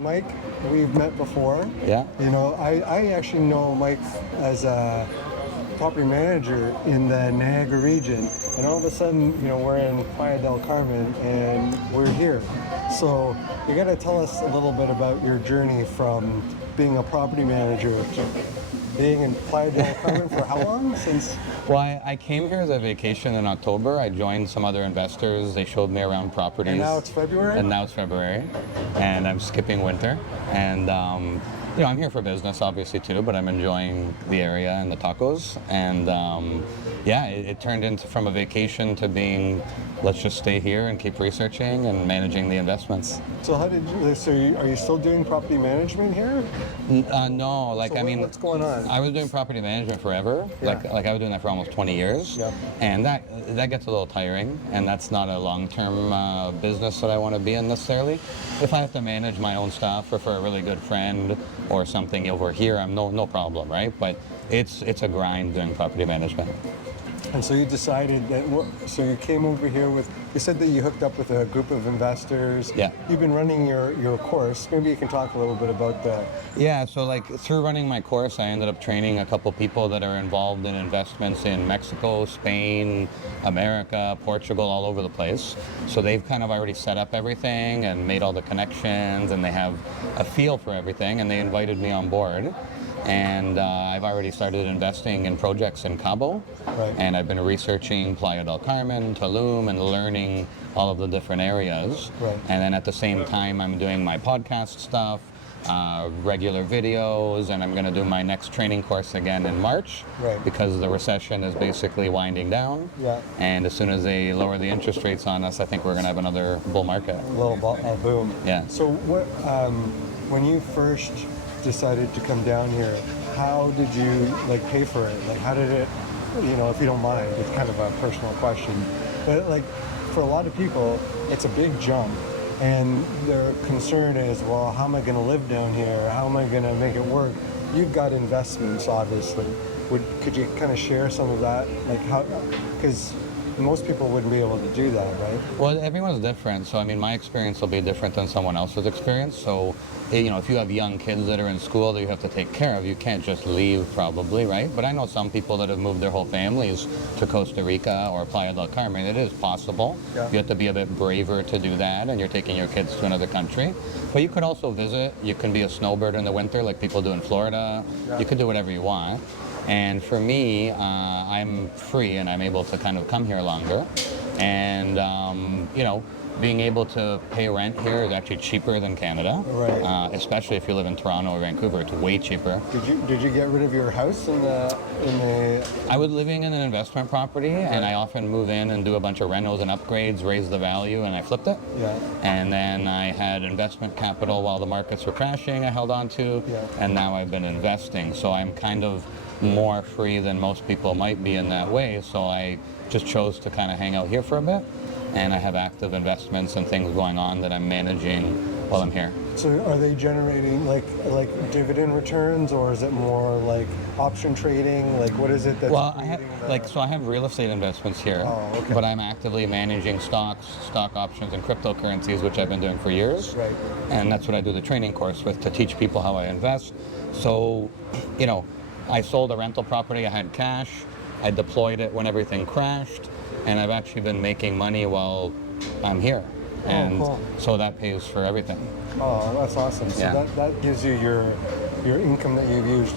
Mike, we've met before. Yeah. You know, I actually know Mike as a property manager in the Niagara region, and all of a sudden, you know, we're in Playa Del Carmen and we're here. So you got to tell us a little bit about your journey from being a property manager to being in Playa del Carmen for how long? Since Well, I came here as a vacation in October. I joined some other investors. They showed me around properties. and now it's February. And now it's February, and I'm skipping winter. And you know, I'm here for business, obviously too, but I'm enjoying the area and the tacos. And yeah, it turned into from a vacation to being, let's just stay here and keep researching and managing the investments. So how did you? So are you still doing property management here? No, like So I mean, what's going on? I was doing property management forever. Yeah. Like I was doing that for almost 20 years. Yep. And that gets a little tiring, and that's not a long-term business that I want to be in necessarily. If I have to manage my own stuff or for a really good friend or something over here, I'm no problem, right? But it's a grind doing property management. And so you decided that, so you came over here with, you said that you hooked up with a group of investors. Yeah. You've been running your course. Maybe you can talk a little bit about that. Yeah, so like through running my course, I ended up training a couple people that are involved in investments in Mexico, Spain, America, Portugal, all over the place. So they've kind of already set up everything and made all the connections, and they have a feel for everything, and they invited me on board. And I've already started investing in projects in Cabo, Right. and I've been researching Playa del Carmen, Tulum, and learning all of the different areas. Right. And then at the same time, I'm doing my podcast stuff, regular videos, and I'm going to do my next training course again in March, Right. because the recession is basically winding down. Yeah. And as soon as they lower the interest rates on us, I think we're going to have another bull market. A little boom. Yeah. So what, when you first decided to come down here, how did you like pay for it? Like how did it, you know, if you don't mind, it's kind of a personal question, but like for a lot of people, it's a big jump. And their concern is, well, how am I going to live down here? How am I going to make it work? You've got investments, obviously. Could you kind of share some of that? Like how, because most people wouldn't be able to do that, right? Well, everyone's different. So, I mean, my experience will be different than someone else's experience. So, you know, if you have young kids that are in school that you have to take care of, you can't just leave probably, right? But I know some people that have moved their whole families to Costa Rica or Playa del Carmen. It is possible. Yeah. You have to be a bit braver to do that, and you're taking your kids to another country. But you could also visit. You can be a snowbird in the winter like people do in Florida. Yeah. You can do whatever you want. And for me, I'm free and I'm able to kind of come here longer. And, you know, being able to pay rent here is actually cheaper than Canada. Right. Especially if you live in Toronto or Vancouver, it's way cheaper. Did you get rid of your house in the I was living in an investment property, and I often move in and do a bunch of renos and upgrades, raise the value, and I flipped it. Yeah. And then I had investment capital while the markets were crashing I held on to, Yeah. and now I've been investing. So I'm kind of more free than most people might be in that way. So I just chose to kind of hang out here for a bit, and I have active investments and things going on that I'm managing while I'm here. So are they generating like dividend returns, or is it more like option trading? Like what is it that's Well, I have creating so I have real estate investments here, Oh, okay. but I'm actively managing stocks, stock options, and cryptocurrencies, which I've been doing for years. Right. And that's what I do the training course with, to teach people how I invest. So, you know, I sold a rental property. I had cash. I deployed it when everything crashed, and I've actually been making money while I'm here. And cool. so that pays for everything. Oh, that's awesome. So Yeah. that gives you your income that you've used.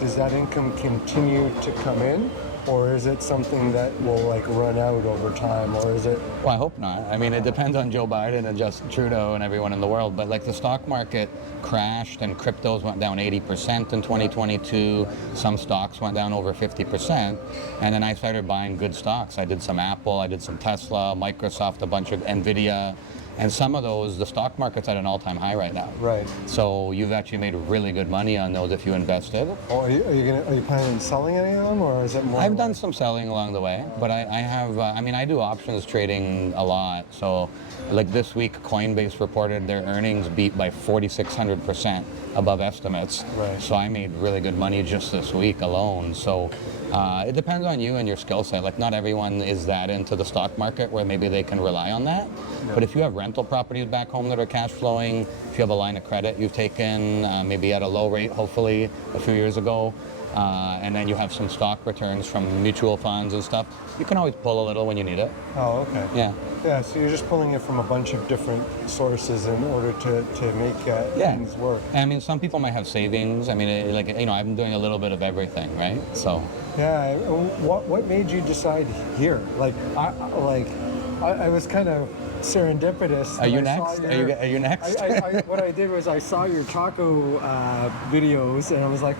Does that income continue to come in, or is it something that will like run out over time, or is it? Well, I hope not. I mean, it depends on Joe Biden and Justin Trudeau and everyone in the world. But like the stock market crashed and cryptos went down 80% in 2022. Some stocks went down over 50%. And then I started buying good stocks. I did some Apple, I did some Tesla, Microsoft, a bunch of Nvidia. And some of those, the stock market's at an all-time high right now. Right. So you've actually made really good money on those if you invested. Oh, are you planning on selling any of them, or is it more? I've done some selling along the way, but I have, I mean, I do options trading a lot. So like this week, Coinbase reported their earnings beat by 4,600% above estimates. Right. So I made really good money just this week alone. So It depends on you and your skill set. Like, not everyone is that into the stock market where maybe they can rely on that. But if you have rental properties back home that are cash flowing, if you have a line of credit you've taken, maybe at a low rate, hopefully a few years ago, and then you have some stock returns from mutual funds and stuff, you can always pull a little when you need it. Oh, okay. Yeah. Yeah, so you're just pulling it from a bunch of different sources in order to make things work. I mean, some people might have savings. I mean, I'm doing a little bit of everything, right? So. Yeah. What made you decide here? I was kind of serendipitous. Are you next? Are you next? What I did was I saw your taco videos, and I was like,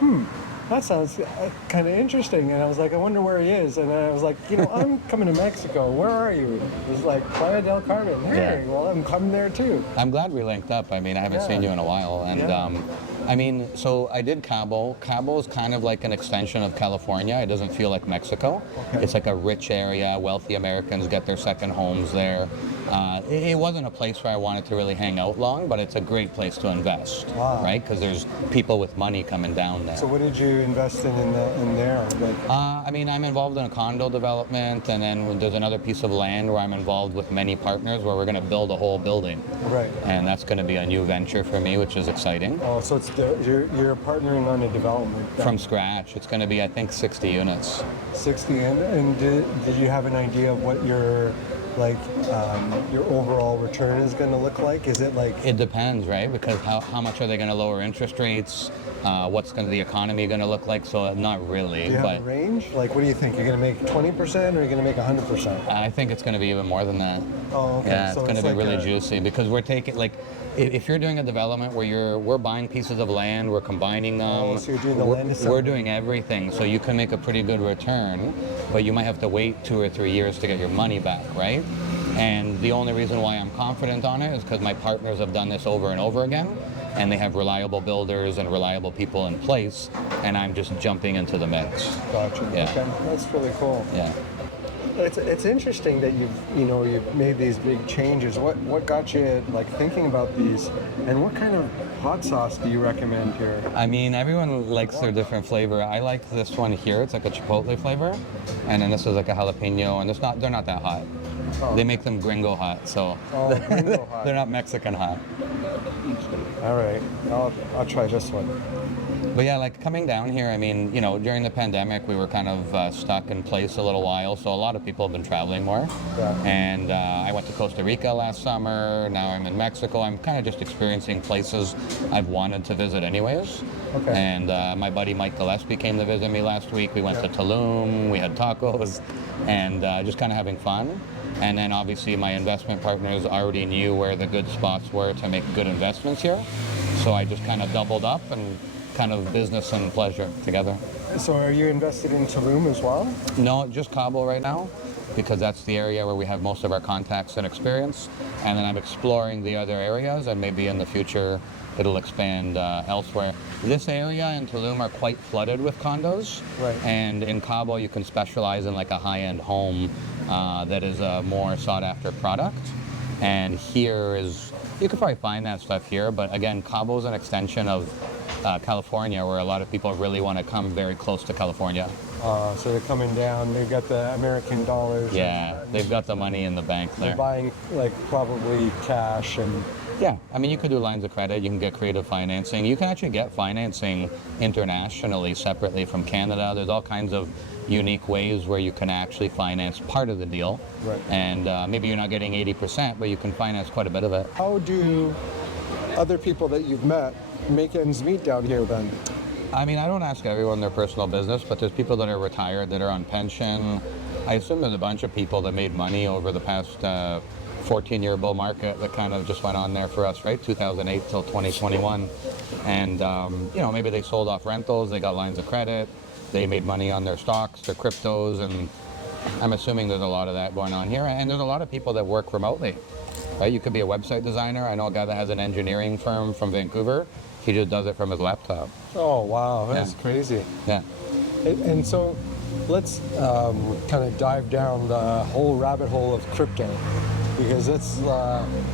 that sounds kind of interesting. And I was like, I wonder where he is. And I was like, I'm coming to Mexico. Where are you? It was like Playa del Carmen. Hey, well, I'm coming there too. I'm glad we linked up. I mean, I haven't seen you in a while. And I mean, so I did Cabo. Cabo is kind of like an extension of California. It doesn't feel like Mexico. Okay. It's like a rich area. Wealthy Americans get their second homes there. It wasn't a place where I wanted to really hang out long, but it's a great place to invest, right? Because there's people with money coming down there. So what did you invest in there? I mean, I'm involved in a condo development, and then there's another piece of land where I'm involved with many partners where we're going to build a whole building. Right. And that's going to be a new venture for me, which is exciting. Oh, so you're partnering on a development then? From scratch. It's going to be, I think, 60 units. 60, and did you have an idea of what your overall return is going to look like? Is it like... It depends, right? Because how much are they going to lower interest rates? What's the economy going to look like? So not really. Do you have a range? Like, what do you think? You're going to make 20% or you're going to make 100%? I think it's going to be even more than that. Oh, okay. Yeah, it's going to be really juicy because we're taking, if you're doing a development where we're buying pieces of land, we're combining them. Oh, so you're doing the land assembly. We're doing everything, so you can make a pretty good return, but you might have to wait 2 or 3 years to get your money back, right? And the only reason why I'm confident on it is because my partners have done this over and over again, and they have reliable builders and reliable people in place, and I'm just jumping into the mix. Gotcha. Yeah. Okay, that's really cool. Yeah. It's interesting that you've made these big changes. What got you thinking about these, and what kind of hot sauce do you recommend here? I mean, everyone likes their different flavor. I like this one here. It's like a chipotle flavor, and then this is like a jalapeno, and they're not that hot. Oh. They make them gringo hot, so gringo hot. They're not Mexican hot. All right, I'll try this one. But yeah, coming down here, I mean, during the pandemic, we were kind of stuck in place a little while, so a lot of people have been traveling more. Yeah. And I went to Costa Rica last summer, now I'm in Mexico. I'm kind of just experiencing places I've wanted to visit anyways. Okay. And my buddy Mike Gillespie came to visit me last week. We went to Tulum, we had tacos, and just kind of having fun. And then obviously my investment partners already knew where the good spots were to make good investments here. So I just kind of doubled up and kind of business and pleasure together. So are you invested in Tulum as well? No, just Cabo right now, because that's the area where we have most of our contacts and experience. And then I'm exploring the other areas, and maybe in the future it'll expand elsewhere. This area in Tulum are quite flooded with condos. Right. And in Cabo you can specialize in a high-end home that is a more sought-after product. And here you could probably find that stuff here, but again, Cabo is an extension of California, where a lot of people really want to come very close to California. So they're coming down, they've got the American dollars. Yeah, they've got the money in the bank there. They're buying probably cash and... Yeah, I mean, you could do lines of credit, you can get creative financing. You can actually get financing internationally separately from Canada. There's all kinds of unique ways where you can actually finance part of the deal. Right. And maybe you're not getting 80%, but you can finance quite a bit of it. How do other people that you've met make ends meet down here then? I mean, I don't ask everyone their personal business, but there's people that are retired, that are on pension. I assume there's a bunch of people that made money over the past 14-year bull market that kind of just went on there for us, right? 2008 till 2021. And, maybe they sold off rentals, they got lines of credit, they made money on their stocks, their cryptos, and I'm assuming there's a lot of that going on here. And there's a lot of people that work remotely, right? You could be a website designer. I know a guy that has an engineering firm from Vancouver. He just does it from his laptop. Oh, wow, that's crazy. Yeah. And so let's kind of dive down the whole rabbit hole of crypto. because that's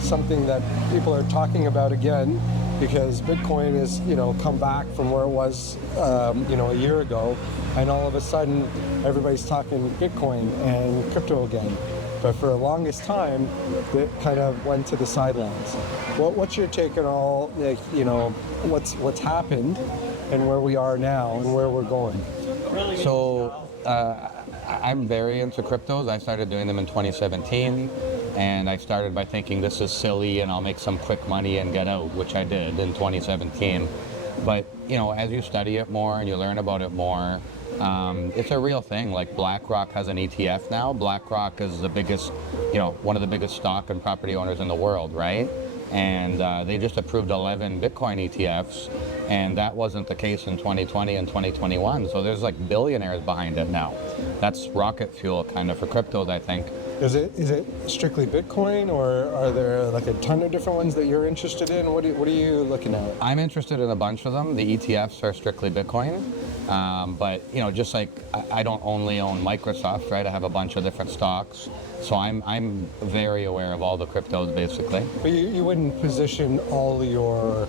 something that people are talking about again, because Bitcoin is, come back from where it was, a year ago, and all of a sudden everybody's talking Bitcoin and crypto again. But for the longest time, it kind of went to the sidelines. What's your take on all, what's happened and where we are now and where we're going? So I'm very into cryptos. I started doing them in 2017, and I started by thinking this is silly and I'll make some quick money and get out, which I did in 2017. But as you study it more and you learn about it more, it's a real thing. Like BlackRock has an ETF now. BlackRock is the biggest, one of the biggest stock and property owners in the world, right? And they just approved 11 Bitcoin ETFs, and that wasn't the case in 2020 and 2021. So there's like billionaires behind it now. That's rocket fuel kind of for cryptos, I think. Is it strictly Bitcoin, or are there like a ton of different ones that you're interested in? What are you looking at? I'm interested in a bunch of them. The ETFs are strictly Bitcoin, but just like I don't only own Microsoft, right? I have a bunch of different stocks, so I'm very aware of all the cryptos basically. But you wouldn't position all your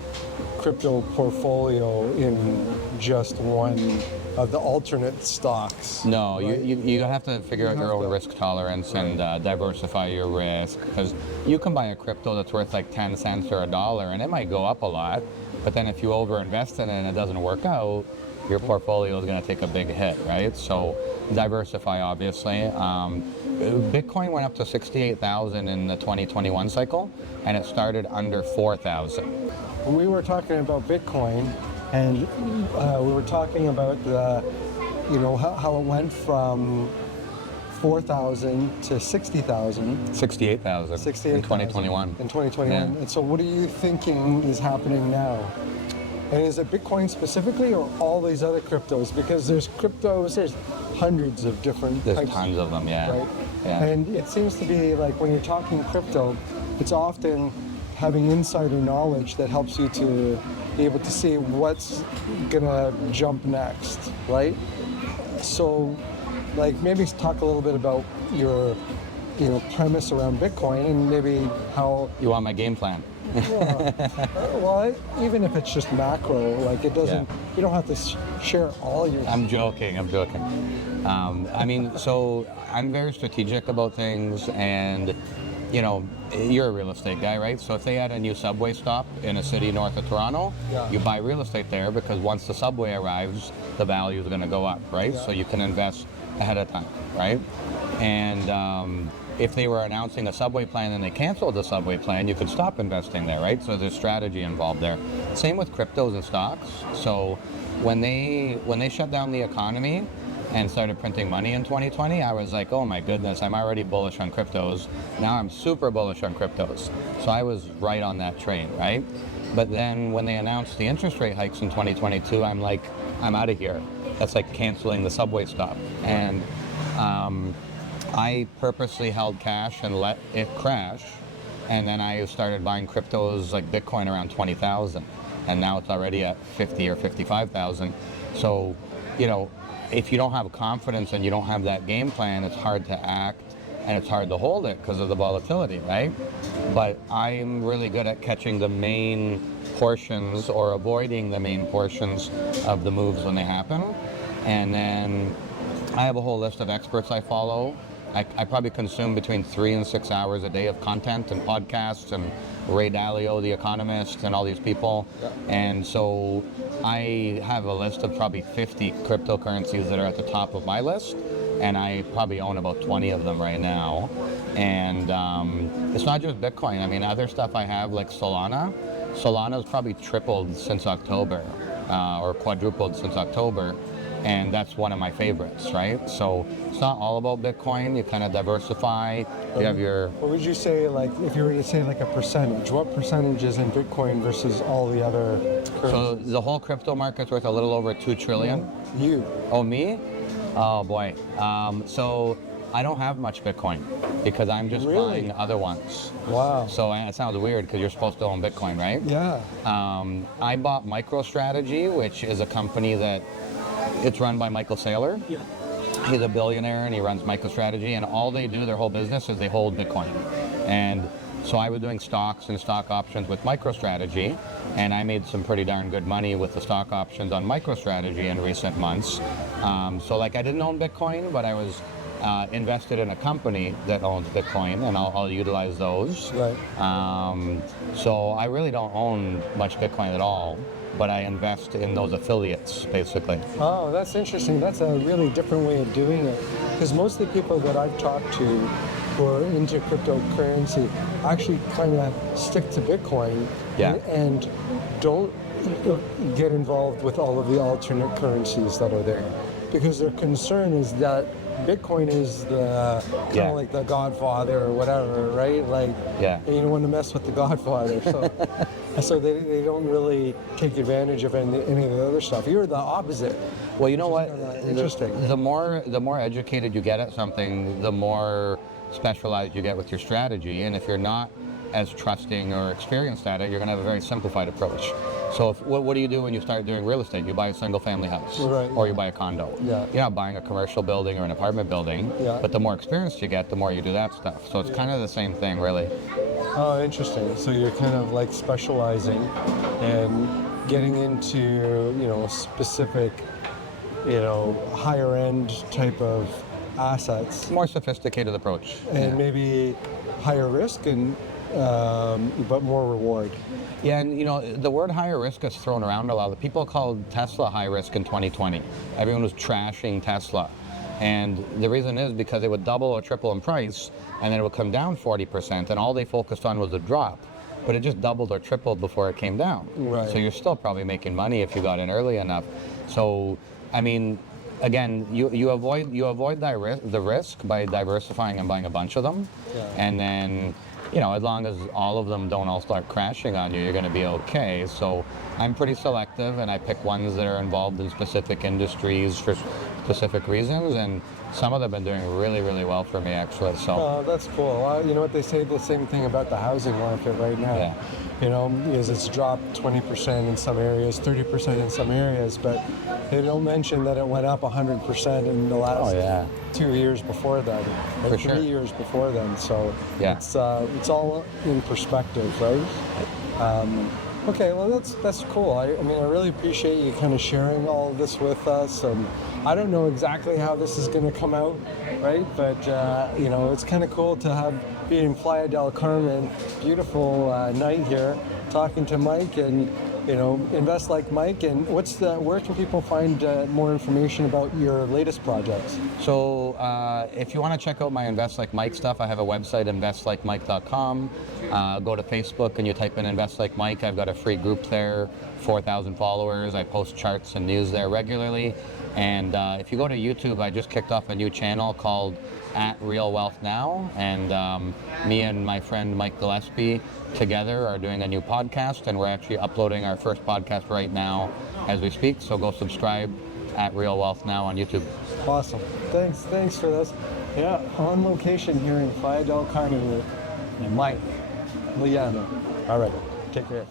crypto portfolio in just one of the alternate stocks. No, right? you have to figure out your own risk tolerance and diversify your risk, because you can buy a crypto that's worth like 10 cents or $1 and it might go up a lot, but then if you overinvest in it and it doesn't work out, your portfolio is going to take a big hit, right? So diversify, obviously. Bitcoin went up to 68,000 in the 2021 cycle, and it started under 4,000. We were talking about Bitcoin, and we were talking about the, how it went from 4,000 to 60,000. 68,000 in 2021. In 2021. Yeah. And so what are you thinking is happening now? And is it Bitcoin specifically, or all these other cryptos? Because there's hundreds of different There's types. tons of them, yeah. Right? Yeah. And it seems to be like when you're talking crypto, it's often having insider knowledge that helps you to be able to see what's gonna jump next, right? So, like, maybe talk a little bit about your, premise around Bitcoin, and maybe how. You want my game plan? Well, even if it's just macro, like it doesn't. Yeah. You don't have to share all your. I'm joking. So I'm very strategic about things, and you're a real estate guy, right? So if they had a new subway stop in a city north of Toronto, Yeah. you buy real estate there, because once the subway arrives, the value is going to go up, right? Yeah. So you can invest ahead of time, right? And if they were announcing a subway plan and they canceled the subway plan, you could stop investing there, right? So there's strategy involved there. Same with cryptos and stocks. So when they shut down the economy and started printing money in 2020, I was like, oh my goodness, I'm already bullish on cryptos. Now I'm super bullish on cryptos. So I was right on that train, right? But then when they announced the interest rate hikes in 2022, I'm like, I'm out of here. That's like canceling the subway stop. And I purposely held cash and let it crash. And then I started buying cryptos like Bitcoin around 20,000. And now it's already at 50 or 55,000. So, if you don't have confidence and you don't have that game plan, it's hard to act and it's hard to hold it because of the volatility, right? But I'm really good at catching the main portions or avoiding the main portions of the moves when they happen. And then I have a whole list of experts I follow. I probably consume between 3 and 6 hours a day of content and podcasts and Ray Dalio, the economist, and all these people. Yeah. And so I have a list of probably 50 cryptocurrencies that are at the top of my list, and I probably own about 20 of them right now. And it's not just Bitcoin. I mean, other stuff I have, like Solana. Solana's probably tripled since October, or quadrupled since October. And that's one of my favorites, right? So it's not all about Bitcoin. You kind of diversify. You have your... What would you say, like, if you were to say like a percentage, what percentage is in Bitcoin versus all the other currencies? So the whole crypto market's worth a little over 2 trillion. You. Oh, me? Oh, boy. So I don't have much Bitcoin because I'm just Really? buying other ones. Wow. So it sounds weird because you're supposed to own Bitcoin, right? Yeah. I bought MicroStrategy, which is a company that it's run by Michael Saylor. Yeah. He's a billionaire and he runs MicroStrategy, and all they do, their whole business, is they hold Bitcoin. And so I was doing stocks and stock options with MicroStrategy, and I made some pretty darn good money with the stock options on MicroStrategy in recent months. So like I didn't own Bitcoin, but I was invested in a company that owns Bitcoin, and I'll utilize those. Right. So I really don't own much Bitcoin at all, but I invest in those affiliates, basically. Oh, that's interesting. That's a really different way of doing it. Because most of the people that I've talked to who are into cryptocurrency actually kind of stick to Bitcoin Yeah. and don't get involved with all of the alternate currencies that are there. Because their concern is that Bitcoin is the kind Yeah. of like the Godfather or whatever, right? Like, Yeah. and you don't want to mess with the Godfather, so they don't really take advantage of any of the other stuff. You're the opposite. Well, you know what? Interesting. The more educated you get at something, the more specialized you get with your strategy. And if you're not as trusting or experienced at it, you're going to have a very simplified approach. So what do you do when you start doing real estate? You buy a single family house, Right, or yeah. you buy a condo. Yeah. You're not buying a commercial building or an apartment building, Yeah. but the more experienced you get, the more you do that stuff. So it's kind of the same thing, really. Oh, interesting. So you're kind of like specializing and getting into, specific, higher end type of assets More sophisticated approach. and maybe higher risk and but more reward. Yeah, and the word higher risk is thrown around a lot. The people called Tesla high risk in 2020. Everyone was trashing Tesla. And the reason is because it would double or triple in price, and then it would come down 40%, and all they focused on was the drop. But it just doubled or tripled before it came down. Right. So you're still probably making money if you got in early enough. So, I mean, again, you avoid the risk by diversifying and buying a bunch of them. Yeah. And then, as long as all of them don't all start crashing on you, you're going to be okay. So I'm pretty selective, and I pick ones that are involved in specific industries for specific reasons, and some of them have been doing really, really well for me, actually. So Oh, that's cool. You know what, they say the same thing about the housing market right now. Yeah. Is it's dropped 20% in some areas, 30% in some areas, but they don't mention that it went up 100% in the last Oh, yeah. 2 years before then, or For 3 sure. years before then. So Yeah. it's all in perspective, right? Okay, well that's cool. I mean, I really appreciate you kind of sharing all of this with us. And I don't know exactly how this is going to come out, right? But it's kind of cool to be in Playa Del Carmen, beautiful night here, talking to Mike and invest like Mike. And where can people find more information about your latest projects? So if you want to check out my Invest Like Mike stuff, I have a website, investlikemike.com. Go to Facebook and you type in Invest Like Mike. I've got a free group there, 4,000 followers. I post charts and news there regularly. And if you go to YouTube, I just kicked off a new channel called @RealWealth Now. And me and my friend Mike Gillespie together are doing a new podcast, and we're actually uploading our first podcast right now as we speak. So go subscribe @RealWealth Now on YouTube. Awesome. Thanks for this. Yeah, on location here in Playa del Carmen with Mike Iuliano. All right, take care.